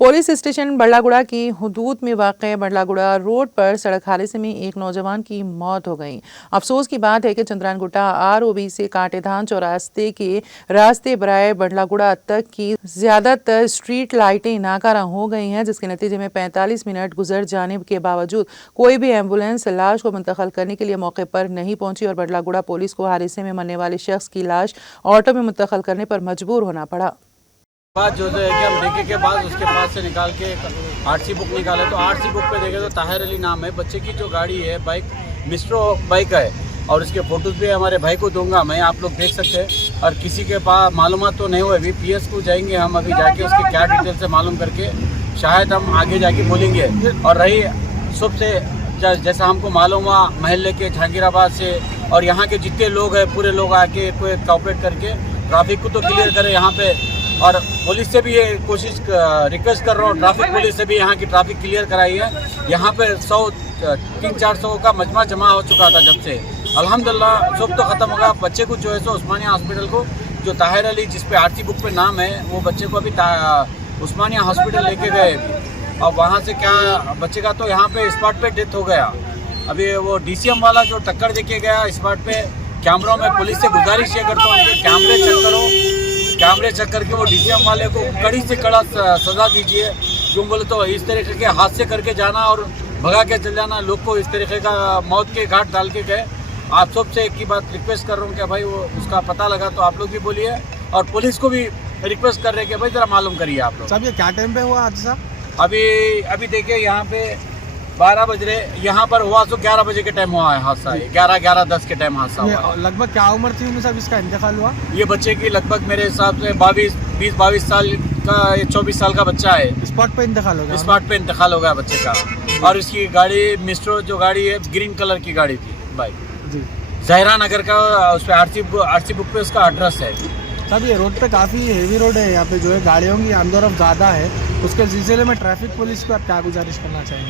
Police station बड़लागुड़ा की हुदूद में वाक़ बड़लागुड़ा रोड पर सड़क हादसे में एक नौजवान की मौत हो गई। अफसोस की बात है कि चंद्रानगुट्टा ROB से कांटेधान चौरास्ते के रास्ते बराए बड़लागुड़ा तक की ज्यादातर स्ट्रीट लाइटें नाकारा हो गई हैं, जिसके नतीजे में 45 मिनट गुजर जाने के बावजूद कोई भी एम्बुलेंस लाश को मुंतकिल करने के लिए मौके पर नहीं पहुंची और बड़लागुड़ा पुलिस को हादसे में मरने वाले शख्स की लाश ऑटो में मुंतकिल करने पर मजबूर होना पड़ा। बात जो है कि हम देखे के बाद उसके पास से निकाल के RC बुक निकाले तो RC बुक पे देखे तो ताहिर अली नाम है बच्चे की। जो गाड़ी है बाइक मिस्ट्रो बाइक है और उसके फोटोज भी हमारे भाई को दूंगा मैं, आप लोग देख सकते हैं। और किसी के पास मालूमात तो नहीं हुए, अभी PS को जाएंगे हम, अभी जाके उसके क्या डिटेल से मालूम करके शायद हम आगे जाके बोलेंगे। और रही सबसे जैसा हमको मालूम हुआ महल्ले के जहांगीराबाद से और यहाँ के जितने लोग हैं पूरे लोग आके कोई कॉपरेट करके ट्रैफिक को तो क्लियर करें यहाँ पे। और पुलिस से भी ये कोशिश रिक्वेस्ट कर रहा हूँ, ट्रैफिक पुलिस से भी यहाँ की ट्रैफिक क्लियर कराई है। यहाँ पे 300-400 का मजमा जमा हो चुका था जब से। अल्हम्दुलिल्लाह सब तो ख़त्म होगा। बच्चे को जो है सो उस्मानिया हॉस्पिटल को, जो ताहिर अली जिस पे RC बुक पे नाम है, वो बच्चे को अभी उस्मानिया हॉस्पिटल लेके गए अभी। और वहाँ से क्या बच्चे का तो यहाँ पे स्पॉट पे डेथ हो गया। अभी वो DCM वाला जो टक्कर देके गया स्पॉट पे, कैमरों में पुलिस से गुजारिश ये करता हूँ कि कैमरे चेक करो, कैमरे चेक करके वो DCM वाले को कड़ी से कड़ा सज़ा दीजिए। क्यों बोले तो इस तरीके के हादसे करके जाना और भगा के चल जाना, लोग को इस तरीके का मौत के घाट डाल के गए। आप सबसे एक ही बात रिक्वेस्ट कर रहा हूँ कि भाई वो उसका पता लगा तो आप लोग भी बोलिए और पुलिस को भी रिक्वेस्ट कर रहे हैं कि भाई ज़रा मालूम करिए आप लोग। साहब ये क्या टाइम पे हुआ आज साहब? अभी देखिए यहाँ पे 12 बज रहे, यहाँ पर हुआ तो 11 बजे के टाइम हुआ है हादसा। 11-10 के टाइम हादसा हुआ। लगभग क्या उम्र थी उनमें साहब इसका इंतकाल हुआ? ये बच्चे की लगभग मेरे हिसाब से 20-22 साल का, 24 साल का बच्चा है। स्पॉट पे इंतकाल हो गया? स्पॉट पे इंतकाल हो गया बच्चे का। और इसकी गाड़ी मिस्ट्रो जो गाड़ी है ग्रीन कलर की गाड़ी थी बाइक जी, जहरा नगर का। उस पर RC बुक पे उसका एड्रेस है। साहब ये रोड पे काफ़ी हेवी रोड है, यहाँ पे जो है गाड़ियों की आमदोरफ्त ज़्यादा है, उसके सिलसिले में ट्रैफिक पुलिस को आप क्या गुजारिश करना चाहेंगे?